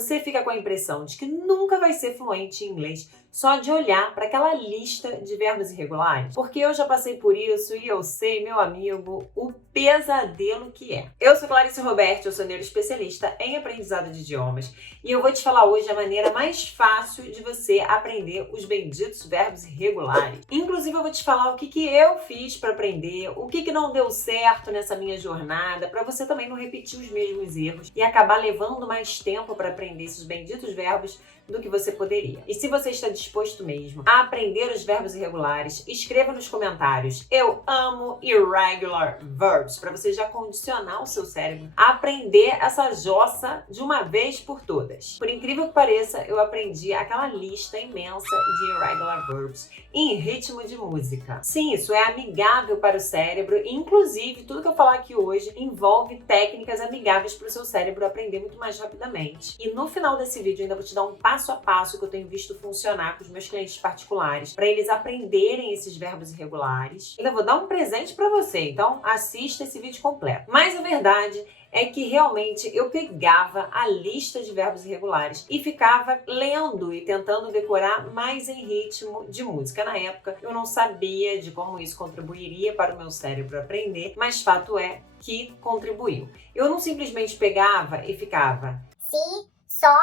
você fica com a impressão de que nunca vai ser fluente em inglês só de olhar para aquela lista de verbos irregulares? Porque eu já passei por isso e eu sei, meu amigo, o pesadelo que é. Eu sou Clarice Roberto, eu sou neuroespecialista em aprendizado de idiomas e eu vou te falar hoje a maneira mais fácil de você aprender os benditos verbos irregulares. Inclusive eu vou te falar o que eu fiz para aprender, o que não deu certo nessa minha jornada, para você também não repetir os mesmos erros e acabar levando mais tempo para aprender esses benditos verbos do que você poderia. E se você está disposto mesmo a aprender os verbos irregulares, escreva nos comentários: eu amo irregular verbs, para você já condicionar o seu cérebro a aprender essa jossa de uma vez por todas. Por incrível que pareça, eu aprendi aquela lista imensa de irregular verbs em ritmo de música. Sim, isso é amigável para o cérebro e, inclusive, tudo que eu falar aqui hoje envolve técnicas amigáveis para o seu cérebro aprender muito mais rapidamente. E no final desse vídeo eu ainda vou te dar um passo a passo que eu tenho visto funcionar com os meus clientes particulares para eles aprenderem esses verbos irregulares. Ainda vou dar um presente para você, então assista esse vídeo completo. Mas a verdade é que realmente eu pegava a lista de verbos irregulares e ficava lendo e tentando decorar mais em ritmo de música. Na época, eu não sabia de como isso contribuiria para o meu cérebro aprender, mas fato é que contribuiu. Eu não simplesmente pegava e ficava si, só,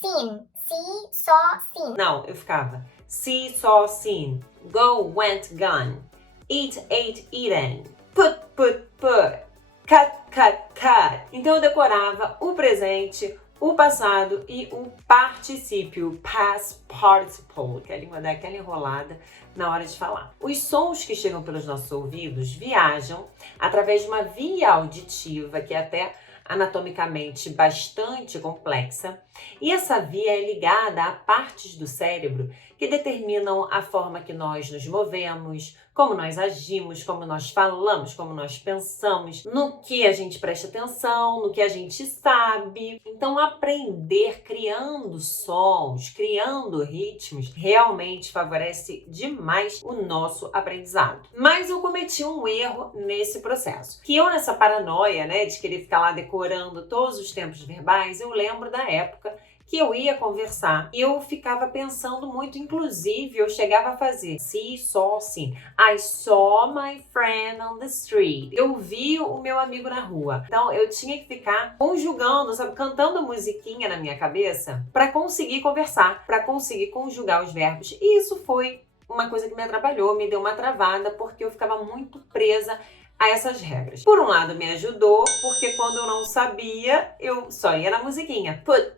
sim. Si, só, sim. Não, eu ficava see, saw, seen, go, went, gone, eat, ate, eaten, put, cut, cut. Então eu decorava o presente, o passado e o particípio, past participle, que a língua dá aquela enrolada na hora de falar. Os sons que chegam pelos nossos ouvidos viajam através de uma via auditiva que é até anatomicamente bastante complexa, e essa via é ligada a partes do cérebro que determinam a forma que nós nos movemos, como nós agimos, como nós falamos, como nós pensamos, no que a gente presta atenção, no que a gente sabe. Então, aprender criando sons, criando ritmos, realmente favorece demais o nosso aprendizado. Mas eu cometi um erro nesse processo, que eu nessa paranoia, de querer ficar lá decorando todos os tempos verbais, eu lembro da época que eu ia conversar e eu ficava pensando muito, inclusive eu chegava a fazer see, saw, seen. I saw my friend on the street. Eu vi o meu amigo na rua. Então eu tinha que ficar conjugando, sabe, cantando musiquinha na minha cabeça para conseguir conversar, para conseguir conjugar os verbos. E isso foi uma coisa que me atrapalhou, me deu uma travada, porque eu ficava muito presa a essas regras. Por um lado me ajudou, porque quando eu não sabia, eu só ia na musiquinha. Put.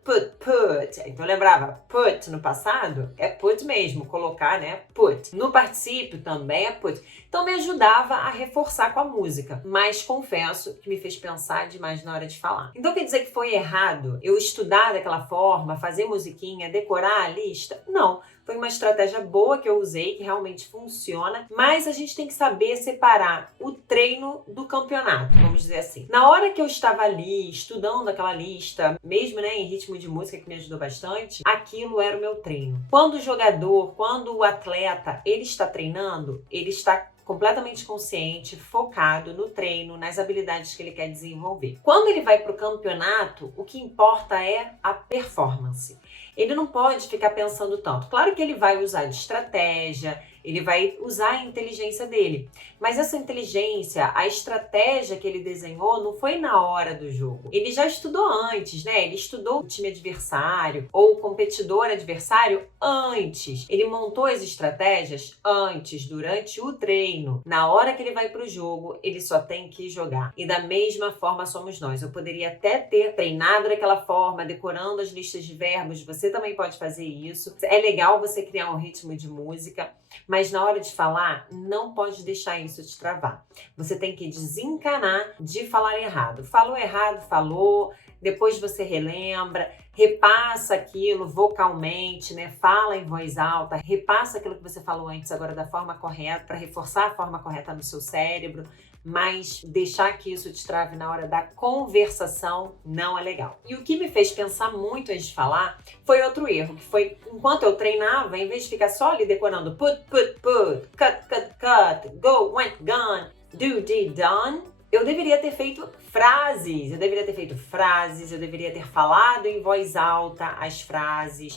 Então eu lembrava, put no passado é put mesmo, colocar, put. No particípio também é put. Então me ajudava a reforçar com a música, mas confesso que me fez pensar demais na hora de falar. Então quer dizer que foi errado eu estudar daquela forma, fazer musiquinha, decorar a lista? Não. Foi uma estratégia boa que eu usei, que realmente funciona, mas a gente tem que saber separar o treino do campeonato, vamos dizer assim. Na hora que eu estava ali, estudando aquela lista, mesmo em ritmo de música, que me ajudou bastante, aquilo era o meu treino. Quando o jogador, quando o atleta, ele está treinando, ele está completamente consciente, focado no treino, nas habilidades que ele quer desenvolver. Quando ele vai para o campeonato, o que importa é a performance. Ele não pode ficar pensando tanto. Claro que ele vai usar de estratégia, ele vai usar a inteligência dele. Mas essa inteligência, a estratégia que ele desenhou não foi na hora do jogo. Ele já estudou antes, Ele estudou o time adversário ou o competidor adversário antes. Ele montou as estratégias antes, durante o treino. Na hora que ele vai para o jogo, ele só tem que jogar. E da mesma forma somos nós. Eu poderia até ter treinado daquela forma, decorando as listas de verbos. Você também pode fazer isso. É legal você criar um ritmo de música, mas na hora de falar, não pode deixar isso te travar. Você tem que desencanar de falar errado. Falou errado, falou, depois você relembra, repassa aquilo vocalmente, fala em voz alta, repassa aquilo que você falou antes agora da forma correta, para reforçar a forma correta no seu cérebro. Mas deixar que isso te trave na hora da conversação não é legal. E o que me fez pensar muito antes de falar foi outro erro, que foi, enquanto eu treinava, em vez de ficar só ali decorando put, cut, go, went, gone, do, did, done, eu deveria ter feito Frases, eu deveria ter feito frases, eu deveria ter falado em voz alta as frases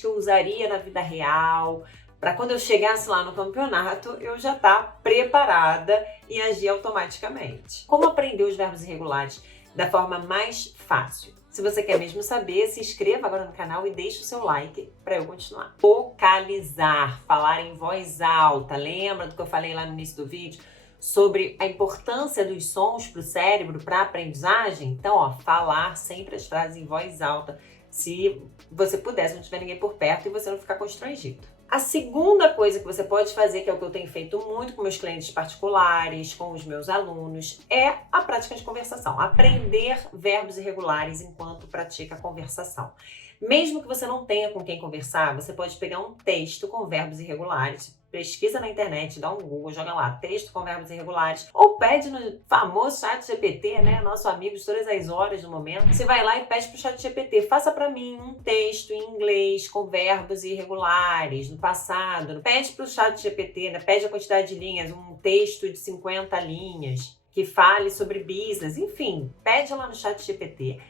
que eu usaria na vida real, para quando eu chegasse lá no campeonato, eu já estar preparada e agir automaticamente. Como aprender os verbos irregulares da forma mais fácil? Se você quer mesmo saber, se inscreva agora no canal e deixe o seu like para eu continuar. Vocalizar, falar em voz alta. Lembra do que eu falei lá no início do vídeo? Sobre a importância dos sons para o cérebro, para a aprendizagem? Então, ó, falar sempre as frases em voz alta, se você puder, se não tiver ninguém por perto e você não ficar constrangido. A segunda coisa que você pode fazer, que é o que eu tenho feito muito com meus clientes particulares, com os meus alunos, é a prática de conversação. Aprender verbos irregulares enquanto pratica a conversação. Mesmo que você não tenha com quem conversar, você pode pegar um texto com verbos irregulares, pesquisa na internet, dá um Google, joga lá, texto com verbos irregulares, ou pede no famoso ChatGPT, né, nosso amigo de todas as horas no momento. Você vai lá e pede pro ChatGPT, faça para mim um texto em inglês com verbos irregulares no passado. Pede pro ChatGPT, né, pede a quantidade de linhas, um texto de 50 linhas que fale sobre business, enfim, pede lá no ChatGPT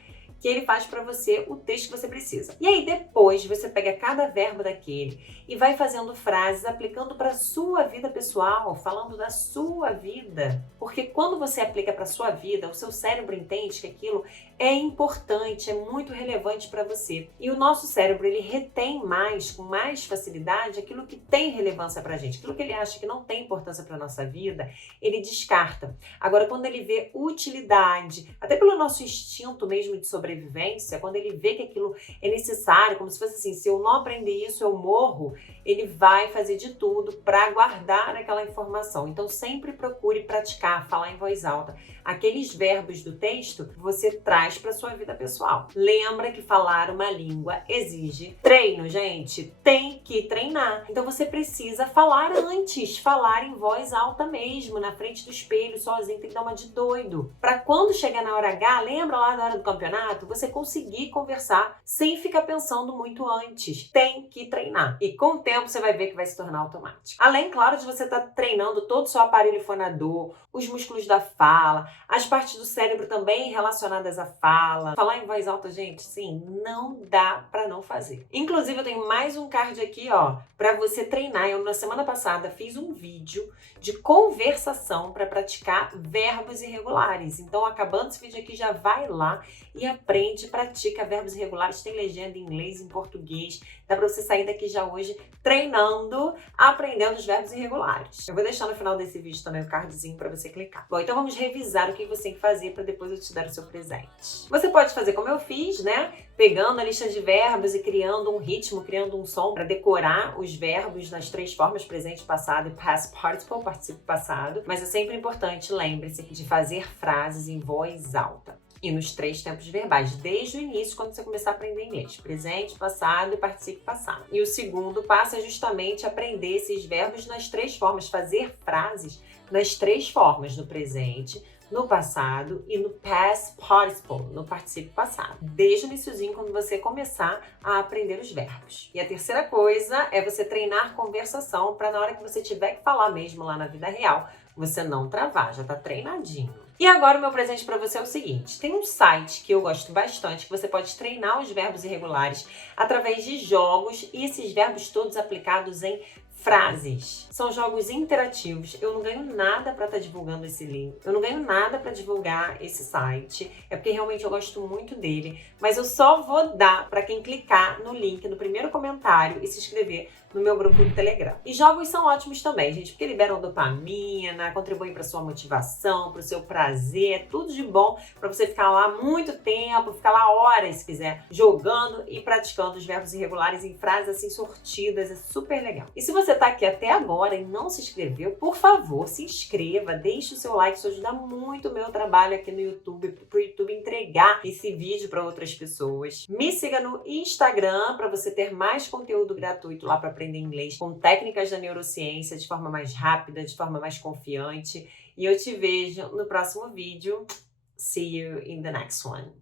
que ele faz para você o texto que você precisa. E aí depois você pega cada verbo daquele e vai fazendo frases aplicando para sua vida pessoal, falando da sua vida. Porque quando você aplica para sua vida, o seu cérebro entende que aquilo é importante, é muito relevante para você. E o nosso cérebro, ele retém mais, com mais facilidade, aquilo que tem relevância para a gente. Aquilo que ele acha que não tem importância para nossa vida, ele descarta. Agora, quando ele vê utilidade, até pelo nosso instinto mesmo de sobrevivência, quando ele vê que aquilo é necessário, como se fosse assim, se eu não aprender isso, eu morro, ele vai fazer de tudo para guardar aquela informação. Então, sempre procure praticar, falar em voz alta. Aqueles verbos do texto, você traz para sua vida pessoal. Lembra que falar uma língua exige treino, gente. Tem que treinar. Então, você precisa falar antes, falar em voz alta mesmo, na frente do espelho, sozinho, tem que dar uma de doido. Para quando chegar na hora H, lembra lá na hora do campeonato, você conseguir conversar sem ficar pensando muito antes. Tem que treinar. E com o tempo, você vai ver que vai se tornar automático. Além, claro, de você estar treinando todo o seu aparelho fonador, os músculos da fala, as partes do cérebro também relacionadas à fala. Falar em voz alta, gente, sim, não dá pra não fazer. Inclusive, eu tenho mais um card aqui, ó, pra você treinar. Eu, na semana passada, fiz um vídeo de conversação para praticar verbos irregulares. Então, acabando esse vídeo aqui, já vai lá e aprende, pratica verbos irregulares. Tem legenda em inglês, em português. Dá pra você sair daqui já hoje treinando, aprendendo os verbos irregulares. Eu vou deixar no final desse vídeo também o cardzinho para você clicar. Bom, então vamos revisar o que você tem que fazer para depois eu te dar o seu presente. Você pode fazer como eu fiz, né? Pegando a lista de verbos e criando um ritmo, criando um som para decorar os verbos nas três formas, presente, passado e past participle, participo passado. Mas é sempre importante, lembre-se, de fazer frases em voz alta. E nos três tempos verbais, desde o início, quando você começar a aprender inglês. Presente, passado e participo passado. E o segundo passo é justamente aprender esses verbos nas três formas, fazer frases nas três formas, no presente, no passado e no past participle, no participo passado. Desde o iniciozinho, quando você começar a aprender os verbos. E a terceira coisa é você treinar conversação para na hora que você tiver que falar mesmo lá na vida real, você não travar, já tá treinadinho. E agora o meu presente para você é o seguinte, tem um site que eu gosto bastante, que você pode treinar os verbos irregulares através de jogos e esses verbos todos aplicados em frases. São jogos interativos. Eu não ganho nada para estar divulgando esse link. Eu não ganho nada para divulgar esse site. É porque realmente eu gosto muito dele. Mas eu só vou dar para quem clicar no link no primeiro comentário e se inscrever no meu grupo do Telegram. E jogos são ótimos também, gente, porque liberam dopamina, contribuem para sua motivação, para o seu prazer, é tudo de bom para você ficar lá muito tempo, ficar lá horas, se quiser, jogando e praticando os verbos irregulares em frases assim sortidas, é super legal. E se você tá aqui até agora e não se inscreveu, por favor, se inscreva, deixe o seu like, isso ajuda muito o meu trabalho aqui no YouTube, pro YouTube entregar esse vídeo para outras pessoas. Me siga no Instagram para você ter mais conteúdo gratuito lá para aprender inglês com técnicas da neurociência de forma mais rápida, de forma mais confiante. E eu te vejo no próximo vídeo. See you in the next one.